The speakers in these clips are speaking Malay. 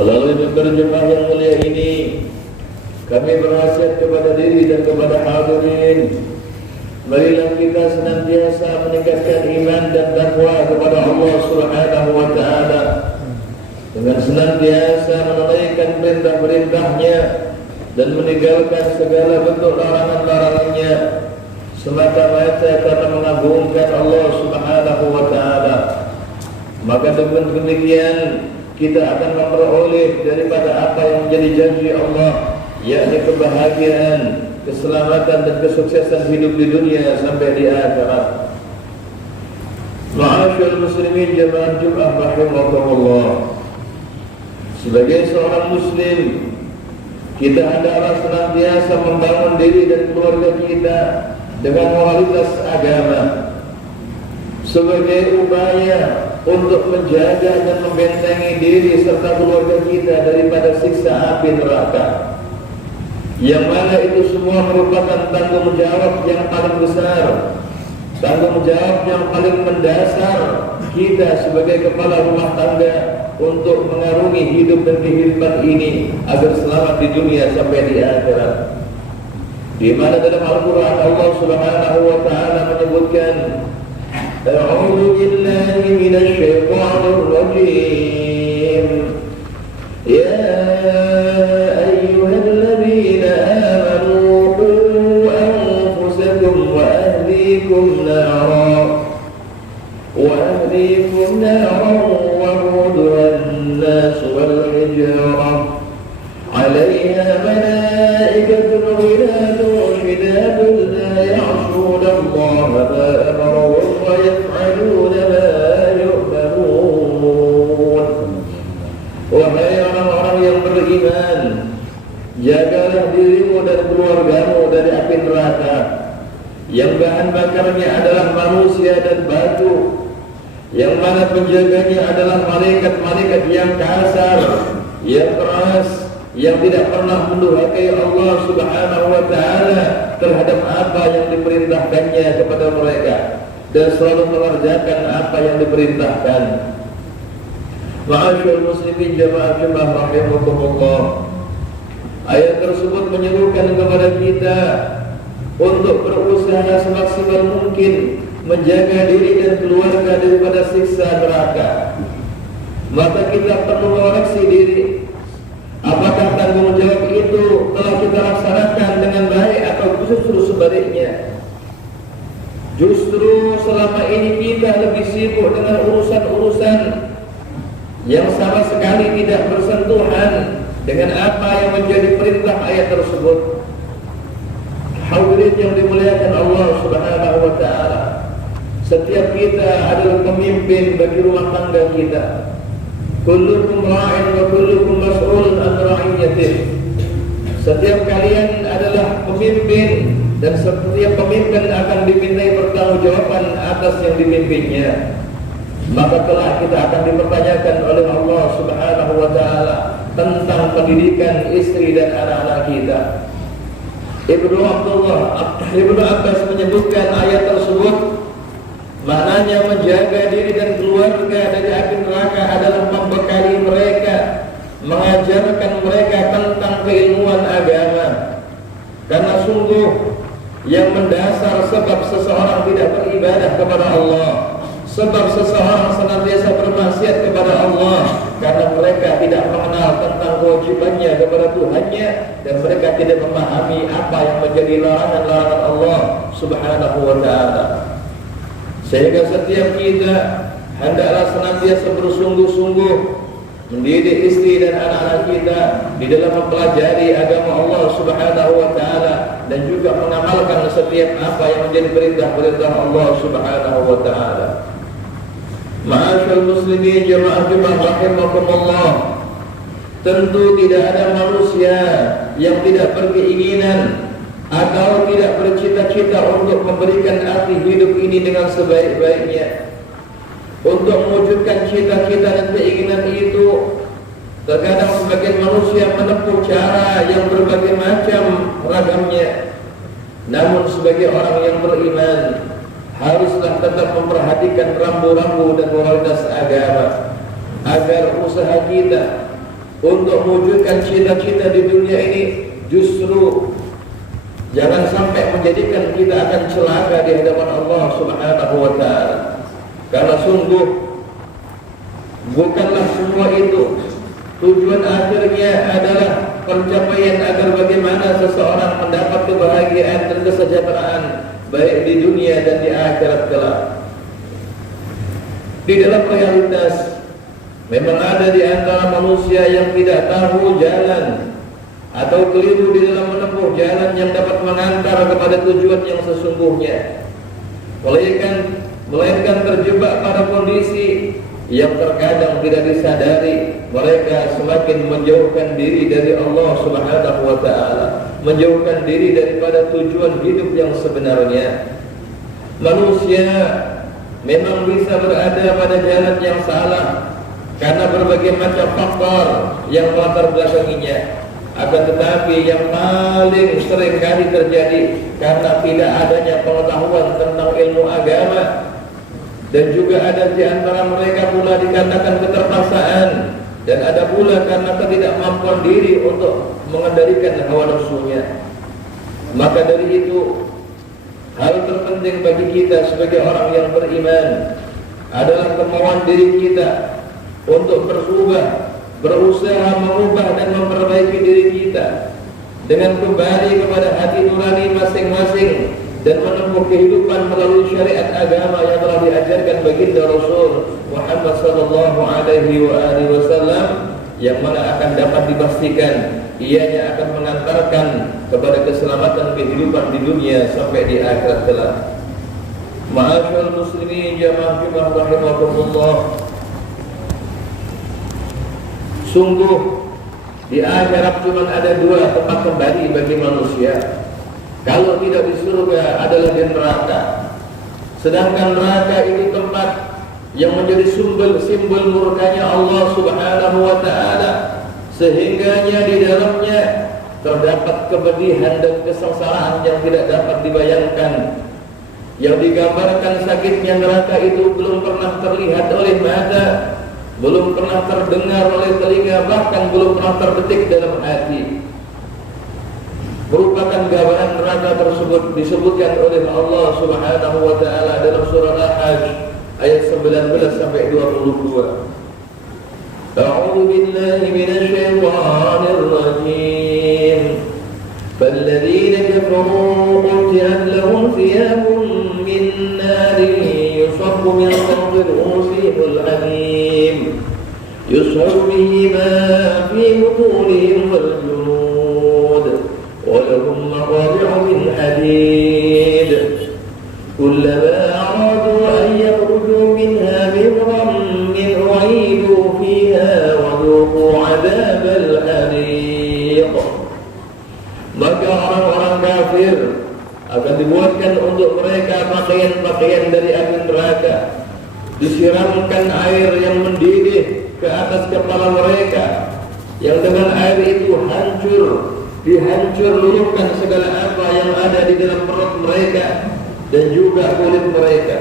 Melalui berjemaah yang mulia ini, kami berwasiat kepada diri dan kepada hadirin, marilah kita senantiasa meningkatkan iman dan takwa kepada Allah Subhanahu wa taala dengan senantiasa menunaikan perintah-perintahnya dan meninggalkan segala bentuk larangan-larangannya semata-mata karena mengagungkan Allah Subhanahu wa taala. Maka dengan demikian kita akan memperoleh daripada apa yang menjadi janji Allah, yakni kebahagiaan, keselamatan dan kesuksesan hidup di dunia sampai di akhirat. Ma'asyiral muslimin jamaah Jumat rahimakumullah. Sebagai seorang muslim, kita hendaklah senantiasa membangun diri dan keluarga kita dengan moralitas agama sebagai upaya untuk menjaga dan membentengi diri serta keluarga kita daripada siksa api neraka, yang mana itu semua merupakan tanggung jawab yang paling besar, tanggung jawab yang paling mendasar kita sebagai kepala rumah tangga untuk mengarungi hidup dan kehidupan ini agar selamat di dunia sampai di akhirat. Di mana dalam Al-Quran Allah Subhanahu wa taala menyebutkan, A'udzu billahi minasy syaithanir rajim. Ya ayyuhalladzina amanu qu anfusakum wa ahlikum naran wa quduha an-nas wal hijarah 'alayha malaikatun ghiladun shidadun la ya'suna Allah ma amara wa yaf'aluna ma yu'marun. Wahai orang-orang yang beriman, jagalah dirimu dan keluargamu dari api neraka yang bahan bakarnya adalah manusia dan batu, yang mana penjaganya adalah malaikat-malaikat yang kasar, yang keras, yang tidak pernah mendurhakai Allah Subhanahu wa taala terhadap apa yang diperintahkannya kepada mereka dan selalu mengerjakan apa yang diperintahkan. Ma'asyiral muslimin jamaah rahimakumullah. Ayat tersebut menyerukan kepada kita untuk berusaha semaksimal mungkin menjaga diri dan keluarga daripada siksa neraka. Maka kita perlu mengoreksi diri. Apakah tanggung jawab itu telah kita laksanakan dengan baik atau justru sebaliknya? Justru selama ini kita lebih sibuk dengan urusan-urusan yang sama sekali tidak bersentuhan dengan apa yang menjadi perintah ayat tersebut. Hadirin yang dimuliakan Allah Subhanahu wa taala, setiap kita adalah pemimpin bagi rumah tangga kita. Kullukum ra'in wa kullukum mas'ulun an ra'iyatihi. Setiap kalian adalah pemimpin dan setiap pemimpin akan dimintai pertanggungjawaban atas yang dipimpinnya. Maka kelak kita akan dipertanyakan oleh Allah Subhanahu wa taala tentang pendidikan istri dan anak-anak kita. Ibnu Abbas menyebutkan ayat tersebut, maknanya menjaga diri dan keluarga dari api neraka adalah membekali mereka, mengajarkan mereka tentang keilmuan agama. Karena sungguh yang mendasar sebab seseorang tidak beribadah kepada Allah, sebab seseorang senantiasa bermaksiat kepada Allah, karena mereka tidak mengenal tentang kewajibannya kepada Tuhannya dan mereka tidak memahami apa yang menjadi larangan-larangan Allah Subhanahu wa taala. Sehingga setiap kita hendaklah senantiasa bersungguh-sungguh mendidik istri dan anak-anak kita di dalam mempelajari agama Allah Subhanahu wa taala dan juga mengamalkan setiap apa yang menjadi perintah-perintah Allah Subhanahu wa taala. Ma'asyiral muslimin jamaah rahimakumullah. Tentu tidak ada manusia yang tidak berkeinginan atau tidak bercita-cita untuk memberikan arti hidup ini dengan sebaik-baiknya. Untuk mewujudkan cita-cita dan keinginan itu, terkadang sebagian manusia menempuh cara yang berbagai macam ragamnya. Namun sebagai orang yang beriman, haruslah tetap memperhatikan rambu-rambu dan moralitas agama agar usaha kita untuk mewujudkan cita-cita di dunia ini, justru jangan sampai menjadikan kita akan celaka di hadapan Allah Subhanahu wa taala. Karena sungguh bukanlah semua itu tujuan akhirnya adalah pencapaian agar bagaimana seseorang mendapat kebahagiaan dan kesejahteraan baik di dunia dan di akhirat kelak. Di dalam realitas memang ada di antara manusia yang tidak tahu jalan atau keliru di dalam menempuh jalan yang dapat mengantar kepada tujuan yang sesungguhnya, melainkan terjebak pada kondisi yang terkadang tidak disadari. Mereka semakin menjauhkan diri dari Allah Subhanahu wa taala, menjauhkan diri daripada tujuan hidup yang sebenarnya. Manusia memang bisa berada pada jalan yang salah karena berbagai macam faktor yang melatar belakanginya. Akan tetapi yang paling sering kali terjadi karena tidak adanya pengetahuan tentang ilmu agama, dan juga ada di antara mereka pula dikatakan keterpaksaan, dan ada pula karena ketidakmampuan diri untuk mengendalikan hawa nafsunya. Maka dari itu, hal terpenting bagi kita sebagai orang yang beriman adalah kemauan diri kita untuk berubah, berusaha mengubah dan memperbaiki diri kita dengan kembali kepada hati nurani masing-masing dan menempuh kehidupan melalui syariat agama yang telah diajarkan baginda Rasul Muhammad sallallahu alaihi wasallam, yang mana akan dapat dipastikan ianya akan mengantarkan kepada keselamatan kehidupan di dunia sampai di akhirat kelak. Ma'asyiral muslimin jamaah rahimakumullah, sungguh di akhirat cuma ada dua tempat kembali bagi manusia. Kalau tidak di surga adalah di neraka. Sedangkan neraka itu tempat yang menjadi simbol murkanya Allah Subhanahu wa taala, sehingganya di dalamnya terdapat kepedihan dan kesengsaraan yang tidak dapat dibayangkan. Yang digambarkan sakitnya neraka itu belum pernah terlihat oleh mata, belum pernah terdengar oleh telinga, bahkan belum pernah terdetik dalam hati. Merupakan gambaran neraka tersebut disebutkan oleh Allah Subhanahu wa taala dalam surah Al-Hajj ayat 19 sampai 22. A'udzu billahi minasy syaithanir rajim. فالذين كفروا قطعت لهم ثياب من نار يصب من فوق رؤوسهم الحميم يصهر به ما في بطونهم والجلود ولهم مقامع من حديد كلما أرادوا أن يخرجوا منها من غم أعيدوا فيها وذوقوا عذاب الحريق. Maka orang-orang kafir akan dibuatkan untuk mereka pakaian-pakaian dari api neraka, disiramkan air yang mendidih ke atas kepala mereka, yang dengan air itu dihancur luluhkan segala apa yang ada di dalam perut mereka dan juga kulit mereka.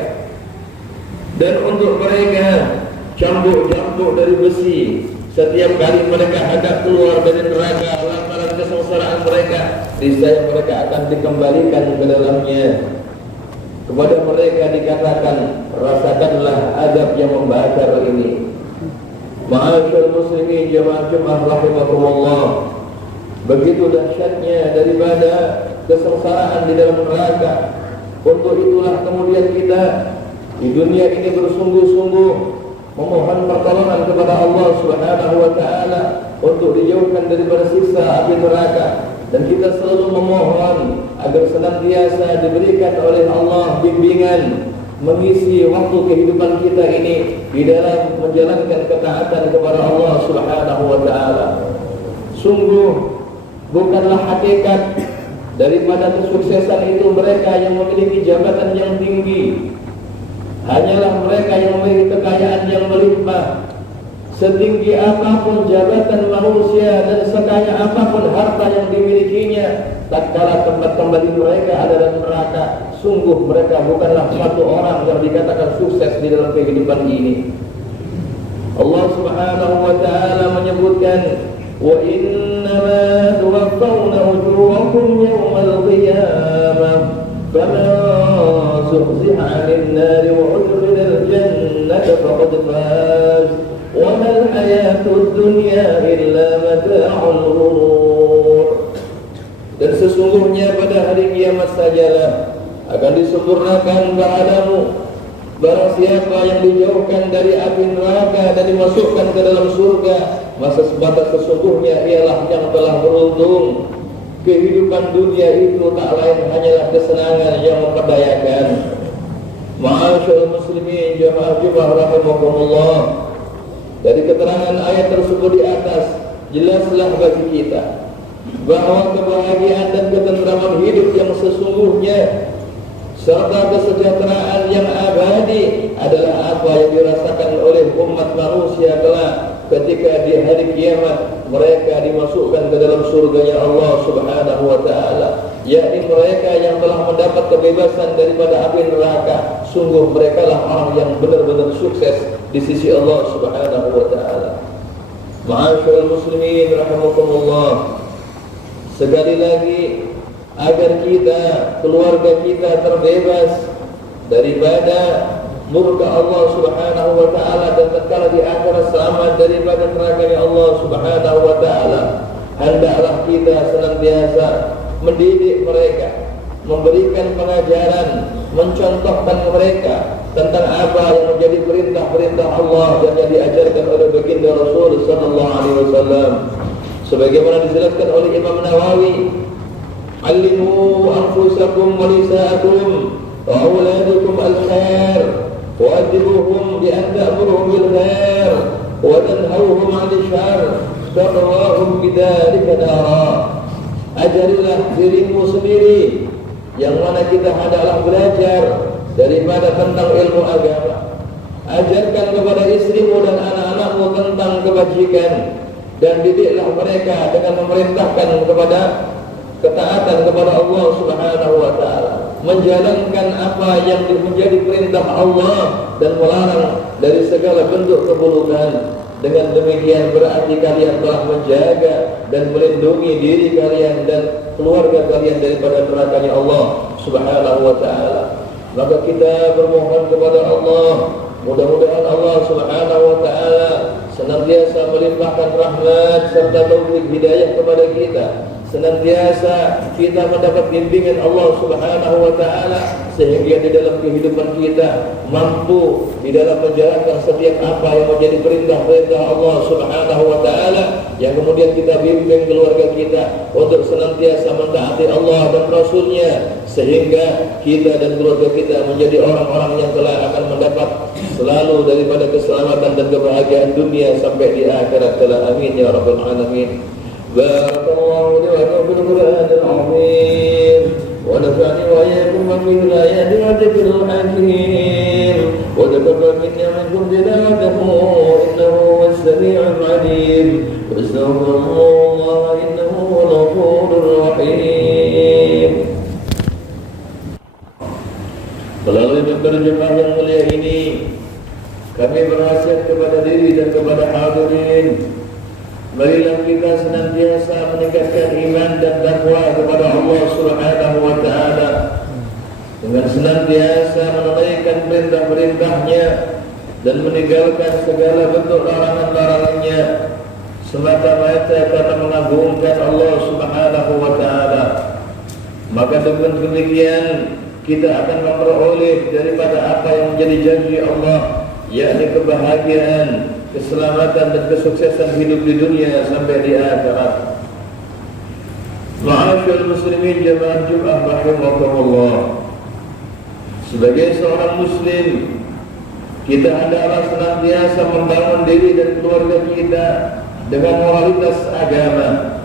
Dan untuk mereka cambuk-cambuk dari besi setiap kali mereka hendak keluar dari neraka lantaran kesengsaraan mereka, niscaya mereka akan dikembalikan ke dalamnya. Kepada mereka dikatakan, rasakanlah azab yang membakar ini. Ma'asyiral muslimin jamaah rahimakumullah, begitu dahsyatnya daripada kesengsaraan di dalam neraka. Untuk itulah kemudian kita di dunia ini bersungguh-sungguh memohon pertolongan kepada Allah Subhanahu wa taala untuk dijauhkan daripada siksa api neraka, dan kita selalu memohon agar senantiasa diberikan oleh Allah bimbingan mengisi waktu kehidupan kita ini di dalam menjalankan ketaatan kepada Allah Subhanahu wa taala. Sungguh bukanlah hakikat daripada kesuksesan itu mereka yang memiliki jabatan yang tinggi. Hanyalah mereka yang memiliki kekayaan yang melimpah. Setinggi apapun jabatan manusia dan sekaya apapun harta yang dimilikinya, tatkala tempat kembali mereka adalah neraka, sungguh mereka bukanlah suatu orang yang dikatakan sukses di dalam kehidupan ini. Allah Subhanahu wa taala menyebutkan وإنما توفون أجوركم يوم القيامة فمن زحزح عن النار وأدخل الجنة فقد فاز وما الحياة الدنيا إلا متاع الغرور. Dan sesungguhnya pada hari kiamat sajalah akan disempurnakan kepadamu barang siapa yang dijauhkan dari api neraka dan dimasukkan ke dalam surga, maka sebatas sesungguhnya ialah yang telah beruntung. Kehidupan dunia itu tak lain hanyalah kesenangan yang memperdayakan. Ma'asyarul muslimin jamaah rahimakumullah. Dari keterangan ayat tersebut di atas, jelaslah bagi kita bahwa kebahagiaan dan ketentraman hidup yang sesungguhnya serta kesejahteraan yang abadi adalah apa yang dirasakan oleh umat manusia kelak ketika di hari kiamat mereka dimasukkan ke dalam surganya Allah Subhanahu wa taala, yakni mereka yang telah mendapat kebebasan daripada api neraka. Sungguh mereka lah orang yang benar-benar sukses di sisi Allah Subhanahu wa taala. Ma'asyiral muslimin rahimakumullah. Sekali lagi, agar kita, keluarga kita terbebas daripada murka Allah Subhanahu wa taala dan tatkala di akhirat selamat daripada neraka Allah Subhanahu wa taala, hendaklah kita senantiasa mendidik mereka, memberikan pengajaran, mencontohkan mereka tentang apa yang menjadi perintah-perintah Allah dan yang diajarkan oleh baginda Rasul sallallahu alaihi wasallam. Sebagaimana dijelaskan oleh Imam Nawawi, "Allimu anfusakum wa nisaakum wa auladukum al-khair wa adibuhum bi an ta'muruhum bil khair wa tanhawhum 'anil syarr taqwahum bidzalika nara." Ajarilah dirimu sendiri, yang mana kita hendaklah belajar daripada tentang ilmu agama. Ajarkan kepada istrimu dan anak-anakmu tentang kebajikan, dan didiklah mereka dengan memerintahkan kepada ketaatan kepada Allah Subhanahu wa taala, menjalankan apa yang menjadi perintah Allah dan melarang dari segala bentuk keburukan. Dengan demikian berarti kalian telah menjaga dan melindungi diri kalian dan keluarga kalian daripada nerakanya Allah Subhanahu wa taala. Maka kita bermohon kepada Allah, mudah-mudahan Allah Subhanahu wa taala senantiasa melimpahkan rahmat serta taufik hidayah kepada kita, senantiasa kita mendapat bimbingan Allah Subhanahu wa taala sehingga di dalam kehidupan kita mampu di dalam menjalankan setiap apa yang menjadi perintah-perintah Allah Subhanahu wa taala, yang kemudian kita bimbing keluarga kita untuk senantiasa mentaati Allah dan Rasul-Nya, sehingga kita dan keluarga kita menjadi orang-orang yang telah akan mendapat selalu daripada keselamatan dan kebahagiaan dunia sampai di akhirat kelak. Amin ya rabbal alamin. Barakallahu li wa lakum fil Qur'anil azim wa nafa'ani wa iyyakum bil ayati wa dhikril hakim wa taqabbal minni wa minkum tilawatahu innahu huwas sami'ul 'alim wa astaghfirullah innahu huwal ghafurur rahim. Melalui terjemah yang mulia ini, kami berwasiat kepada diri dan kepada hadirin, marilah kita senantiasa meningkatkan iman dan takwa kepada Allah Subhanahu wa taala dengan senantiasa menunaikan perintah-perintahnya dan meninggalkan segala bentuk larangan-larangannya semata-mata karena mengagungkan Allah Subhanahu wa taala. Maka dengan demikian kita akan memperoleh daripada apa yang menjadi janji Allah, yakni kebahagiaan, keselamatan dan kesuksesan hidup di dunia sampai di akhirat. Ma'asyiral muslimin jamaah Jumat rahimakumullah. Sebagai seorang muslim, kita hendaklah senantiasa membangun diri dan keluarga kita dengan moralitas agama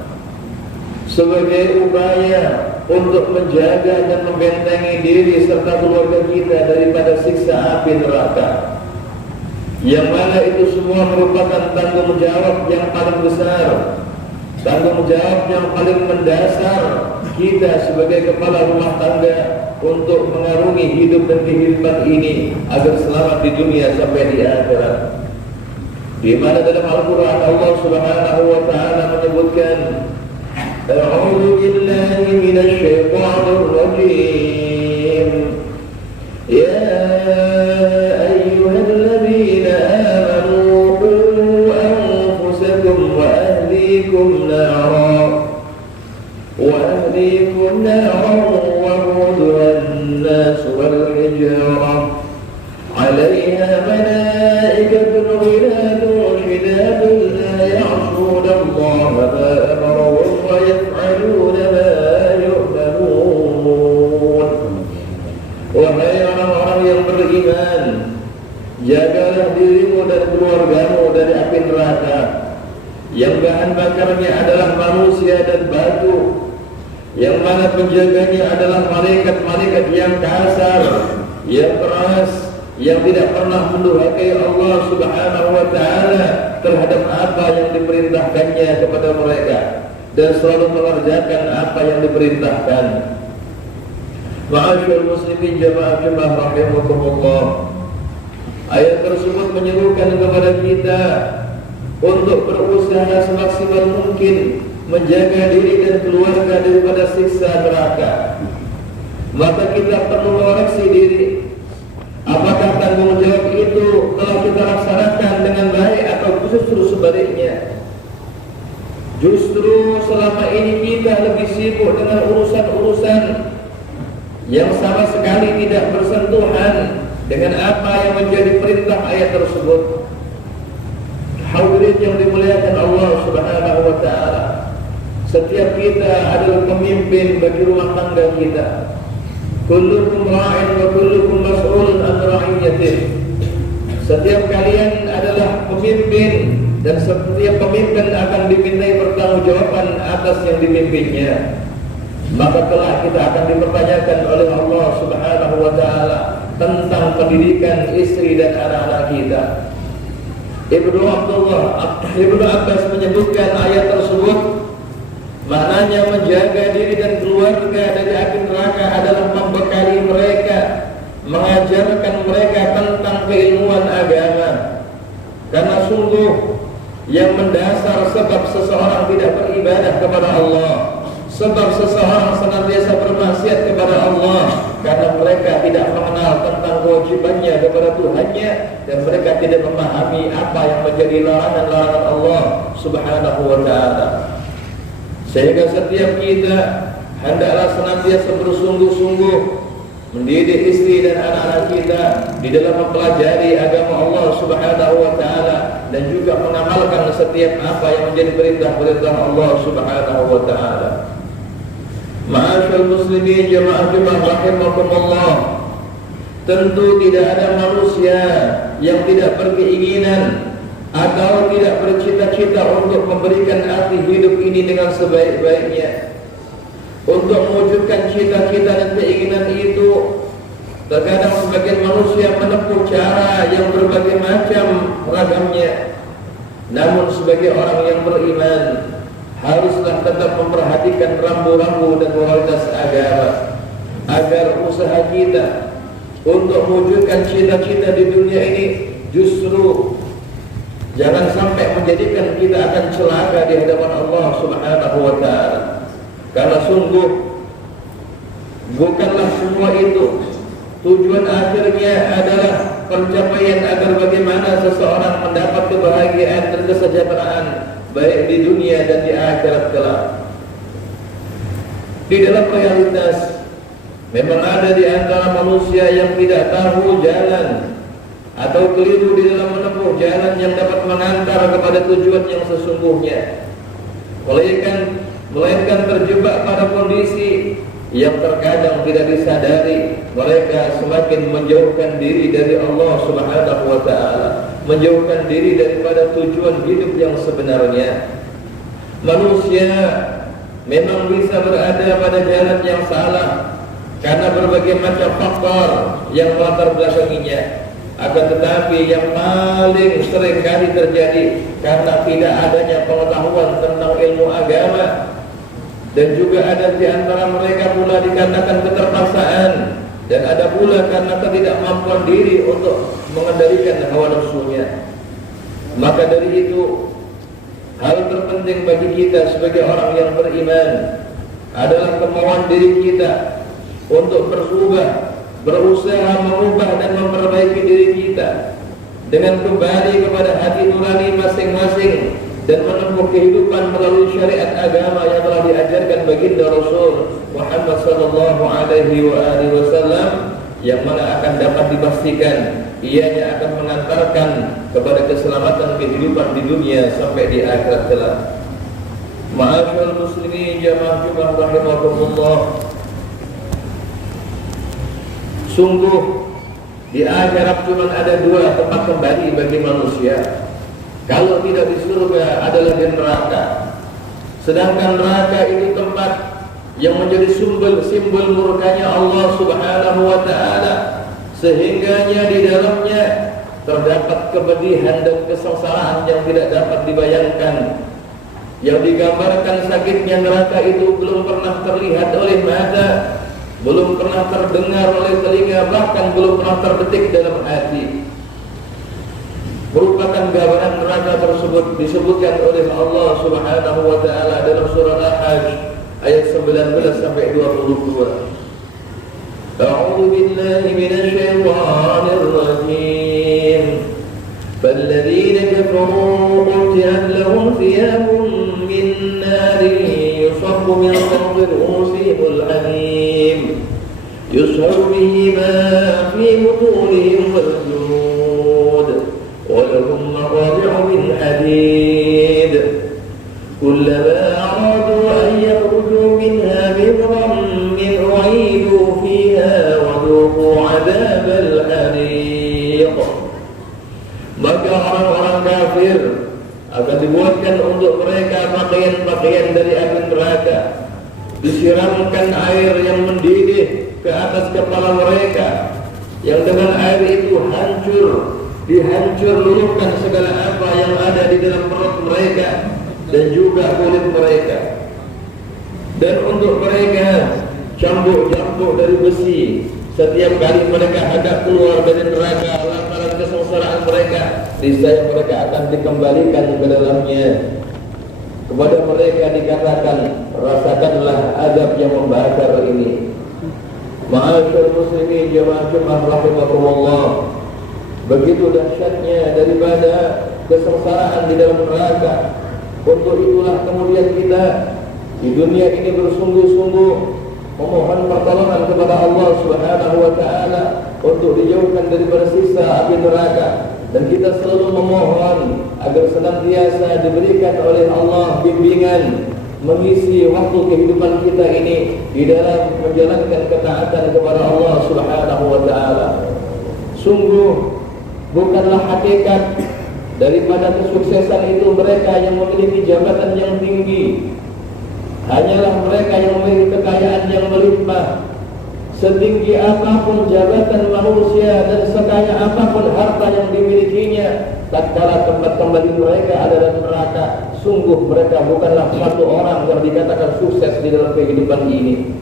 sebagai upaya untuk menjaga dan membentengi diri serta keluarga kita daripada siksa api neraka, yang mana itu semua merupakan tanggung jawab yang paling besar, tanggung jawab yang paling mendasar kita sebagai kepala rumah tangga untuk mengarungi hidup dan kehidupan ini agar selamat di dunia sampai di akhirat. Di mana dalam Al-Quran Allah Subhanahu wa taala menyebutkan نارا وقودها الناس والحجارة عليها ملائكة غلاظ شداد لا يعصون الله ما أمرهم ويفعلون ما يؤمرون. Wahai orang-orang yang beriman, jagalah dirimu dan keluargamu dari api neraka yang bahan bakarnya adalah manusia dan batu, yang mana penjaganya adalah malaikat-malaikat yang kasar, yang keras, yang tidak pernah mendurhakai Allah Subhanahu wa taala terhadap apa yang diperintahkannya kepada mereka dan selalu mengerjakan apa yang diperintahkan. Ma'asyiral muslimin jamaah rahimakumullah. Ayat tersebut menyerukan kepada kita untuk berusaha semaksimal mungkin menjaga diri dan keluarga daripada siksa neraka. Maka kita perlu mengoreksi diri. Apakah tanggung jawab itu telah kita laksanakan dengan baik atau justru sebaliknya? Justru selama ini kita lebih sibuk dengan urusan-urusan yang sama sekali tidak bersentuhan dengan apa yang menjadi perintah ayat tersebut. Hadirin yang dimuliakan Allah Subhanahu wa taala, setiap kita adalah pemimpin bagi rumah tangga kita. Kullukum ra'in wa kullukum mas'ulun an ra'iyatihi. Setiap kalian adalah pemimpin dan setiap pemimpin akan dimintai pertanggungjawaban atas yang dipimpinnya. Maka kelak kita akan dipertanyakan oleh Allah Subhanahu wa taala tentang pendidikan istri dan anak-anak kita. Ibnu Abbas menyebutkan ayat tersebut maknanya menjaga diri dan keluarga dari api neraka adalah membekali mereka, mengajarkan mereka tentang keilmuan agama. Karena sungguh yang mendasar sebab seseorang tidak beribadah kepada Allah, sebab seseorang senantiasa bermaksiat kepada Allah, karena mereka tidak mengenal tentang kewajibannya kepada Tuhannya dan mereka tidak memahami apa yang menjadi larangan-larangan Allah Subhanahu wa taala. Sehingga setiap kita hendaklah senantiasa bersungguh-sungguh mendidik istri dan anak-anak kita di dalam mempelajari agama Allah Subhanahu wa taala dan juga mengamalkan setiap apa yang menjadi perintah-perintah Allah Subhanahu wa taala. Ma'asyiral muslimin jamaah rahimakumullah. Tentu tidak ada manusia yang tidak berkeinginan atau tidak bercita-cita untuk memberikan arti hidup ini dengan sebaik-baiknya. Untuk mewujudkan cita-cita dan keinginan itu, terkadang sebagian manusia menempuh cara yang berbagai macam ragamnya. Namun sebagai orang yang beriman, haruslah tetap memperhatikan rambu-rambu dan moralitas agama, agar usaha kita untuk mewujudkan cita-cita di dunia ini justru jangan sampai menjadikan kita akan celaka di hadapan Allah Subhanahu wa taala. Karena sungguh bukanlah semua itu tujuan akhirnya adalah pencapaian agar bagaimana seseorang mendapat kebahagiaan dan kesejahteraan baik di dunia dan di akhirat kelak. Di dalam realitas memang ada di antara manusia yang tidak tahu jalan atau keliru di dalam menempuh jalan yang dapat mengantar kepada tujuan yang sesungguhnya, melainkan terjebak pada kondisi yang terkadang tidak disadari. Mereka semakin menjauhkan diri dari Allah Subhanahu wa taala, menjauhkan diri daripada tujuan hidup yang sebenarnya. Manusia memang bisa berada pada jalan yang salah karena berbagai macam faktor yang melatar belakanginya. Akan tetapi yang paling sering kali terjadi karena tidak adanya pengetahuan tentang ilmu agama, dan juga ada di antara mereka pula dikarenakan keterpaksaan, dan ada pula karena ketidakmampuan diri untuk mengendalikan hawa nafsunya. Maka dari itu, hal terpenting bagi kita sebagai orang yang beriman adalah kemauan diri kita untuk berubah, berusaha mengubah dan memperbaiki diri kita dengan kembali kepada hati nurani masing-masing dan menempuh kehidupan melalui syariat agama yang telah diajarkan baginda Rasul Muhammad sallallahu alaihi wasallam, yang mana akan dapat dipastikan ianya akan mengantarkan kepada keselamatan kehidupan di dunia sampai di akhirat kelak. Ma'asyiral muslimin jamaah Jumat rahimakumullah, sungguh di akhirat cuma ada dua tempat kembali bagi manusia. Kalau tidak di surga adalah di neraka. Sedangkan neraka itu tempat yang menjadi simbol murkanya Allah Subhanahu wa taala, sehingganya di dalamnya terdapat kepedihan dan kesengsaraan yang tidak dapat dibayangkan. Yang digambarkan sakitnya neraka itu belum pernah terlihat oleh mata, belum pernah terdengar oleh telinga, bahkan belum pernah terbetik dalam hati. Merupakan gambaran neraka tersebut disebutkan oleh Allah Subhanahu wa taala dalam surah Al-Hajj ayat 19 sampai 22. A'udzu billahi minasy syaithanir rajim. فالذين كفروا قطعت لهم ثياب من نار يصب من فوق رؤوسهم الحميم يصهر به ما في بطونهم والجلود ولهم مقامع من حديد كلما أرادوا أن يخرجوا منها بغرا أعيدوا فيها وذوقوا عذاب الحريق. Maka orang-orang kafir akan dibuatkan untuk mereka pakaian-pakaian dari api neraka, disiramkan air yang mendidih ke atas kepala mereka, yang dengan air itu dihancur luluhkan segala apa yang ada di dalam perut mereka dan juga kulit mereka. Dan untuk mereka cambuk-cambuk dari besi setiap kali mereka hendak keluar dari neraka lantaran kesengsaraan mereka, niscaya mereka akan dikembalikan ke dalamnya. Kepada mereka dikatakan, rasakanlah azab yang membakar ini. Ma'asyiral muslimin jamaah rahimakumullah, begitu dahsyatnya daripada kesengsaraan di dalam neraka. Untuk itulah kemudian kita di dunia ini bersungguh-sungguh memohon pertolongan kepada Allah Subhanahu wa taala untuk dijauhkan daripada siksa api neraka, dan kita selalu memohon agar senantiasa diberikan oleh Allah bimbingan mengisi waktu kehidupan kita ini di dalam menjalankan ketaatan kepada Allah Subhanahu wa taala. Sungguh bukanlah hakikat daripada kesuksesan itu mereka yang memiliki jabatan yang tinggi. Hanyalah mereka yang memiliki kekayaan yang melimpah. Setinggi apapun jabatan manusia dan sekaya apapun harta yang dimilikinya, tatkala tempat kembali mereka adalah neraka, sungguh mereka bukanlah satu orang yang dikatakan sukses di dalam kehidupan ini.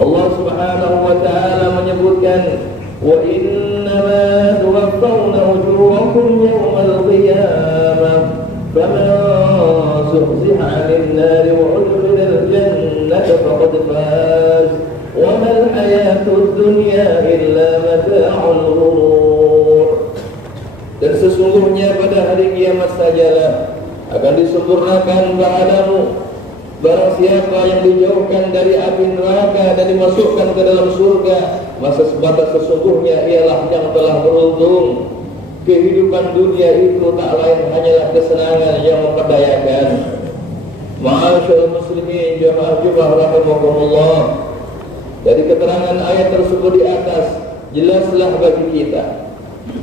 Allah Subhanahu wa taala menyebutkan, wa innama tuwaffawna ujurakum yawmal qiyamah فَمَنْ زُحْزِحَ عَنِ النَّارِ وَأُدْخِلَ الْجَنَّةَ فَقَدْ فَازَ وَمَا الْحَيَاةُ الدُّنْيَا إِلَّا مَتَاعُ الْغُرُورِ. Dan sesungguhnya pada hari kiamat sajalah akan disempurnakan padamu barang siapa yang dijauhkan dari api neraka dan dimasukkan ke dalam surga, maka sebatas sesungguhnya ialah yang telah beruntung. Kehidupan dunia itu tak lain hanyalah kesenangan yang memperdayakan. Ma'asyiral muslimin jamaah rahimakumullah, dari keterangan ayat tersebut di atas jelaslah bagi kita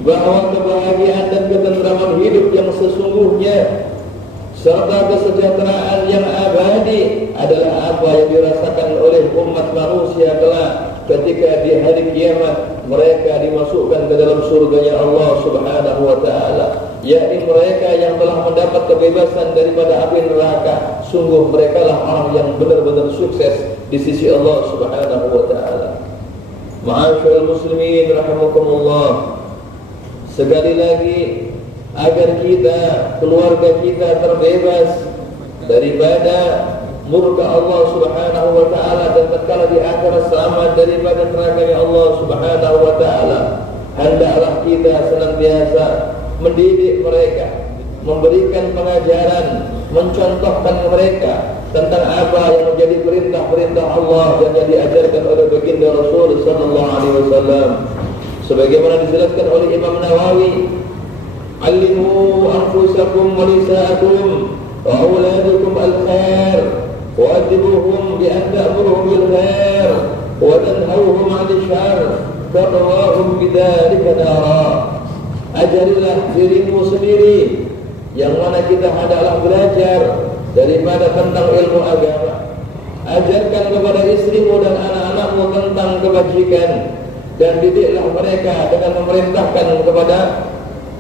bahwa kebahagiaan dan ketentraman hidup yang sesungguhnya serta kesejahteraan yang abadi adalah apa yang dirasakan oleh umat manusia kelak ketika di hari kiamat mereka dimasukkan ke dalam surganya Allah Subhanahu wa taala, yakni mereka yang telah mendapat kebebasan daripada api neraka. Sungguh mereka lah orang yang benar-benar sukses di sisi Allah Subhanahu wa taala. Ma'asyiral muslimin rahimakumullah, sekali lagi agar kita, keluarga kita terbebas daripada murka Allah Subhanahu wa taala dan tatkala di akhirat selamat daripada neraka Allah Subhanahu wa taala, hendaklah kita senantiasa mendidik mereka memberikan pengajaran, mencontohkan mereka tentang apa yang menjadi perintah-perintah Allah dan yang diajarkan oleh baginda Rasul sallallahu alaihi wasallam. Sebagaimana dijelaskan oleh Imam Nawawi, "Allimu anfusakum wa nisaakum wa auladukum al-khair wa adibuhum bi an ta'muruhum bil khair wa tanhauhum 'anil syarr faqawahum bidzalika nara." Ajarilah dirimu sendiri, yang mana kita hendaklah belajar daripada tentang ilmu agama. Ajarkan kepada istrimu dan anak-anakmu tentang kebajikan, dan didiklah mereka dengan memerintahkan kepada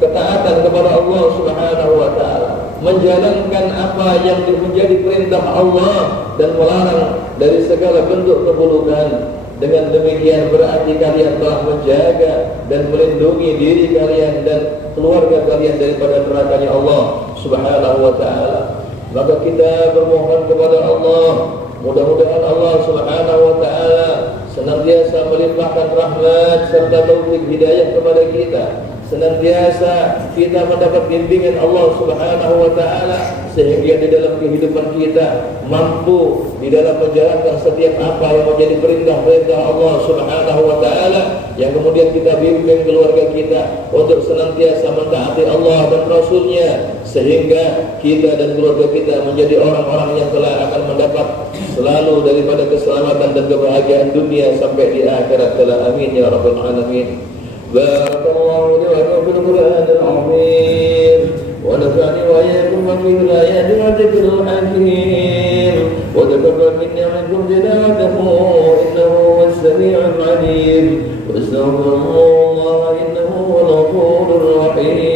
ketaatan kepada Allah Subhanahu wa taala, menjalankan apa yang menjadi perintah Allah dan melarang dari segala bentuk keburukan. Dengan demikian berarti kalian telah menjaga dan melindungi diri kalian dan keluarga kalian daripada nerakanya Allah Subhanahu wa taala. Maka kita bermohon kepada Allah, mudah-mudahan Allah Subhanahu wa taala senantiasa melimpahkan rahmat serta taufik hidayah kepada kita. Senantiasa kita mendapat bimbingan Allah Subhanahu wa taala sehingga di dalam kehidupan kita mampu di dalam menjalankan setiap apa yang menjadi perintah-perintah Allah Subhanahu wa taala, yang kemudian kita bimbing keluarga kita untuk senantiasa mentaati Allah dan Rasul-Nya, sehingga kita dan keluarga kita menjadi orang-orang yang telah akan mendapat selalu daripada keselamatan dan kebahagiaan dunia sampai di akhirat kelak. Amin ya rabbal alamin. Barakallahu li wa lakum fil Qur'anil azim wa nafa'ani wa iyyakum bil ayati wa dhikril hakim wa taqabbal minni wa minkum tilawatahu innahu huwas sami'ul 'alim wa astaghfirullah innahu huwal ghafurur rahim.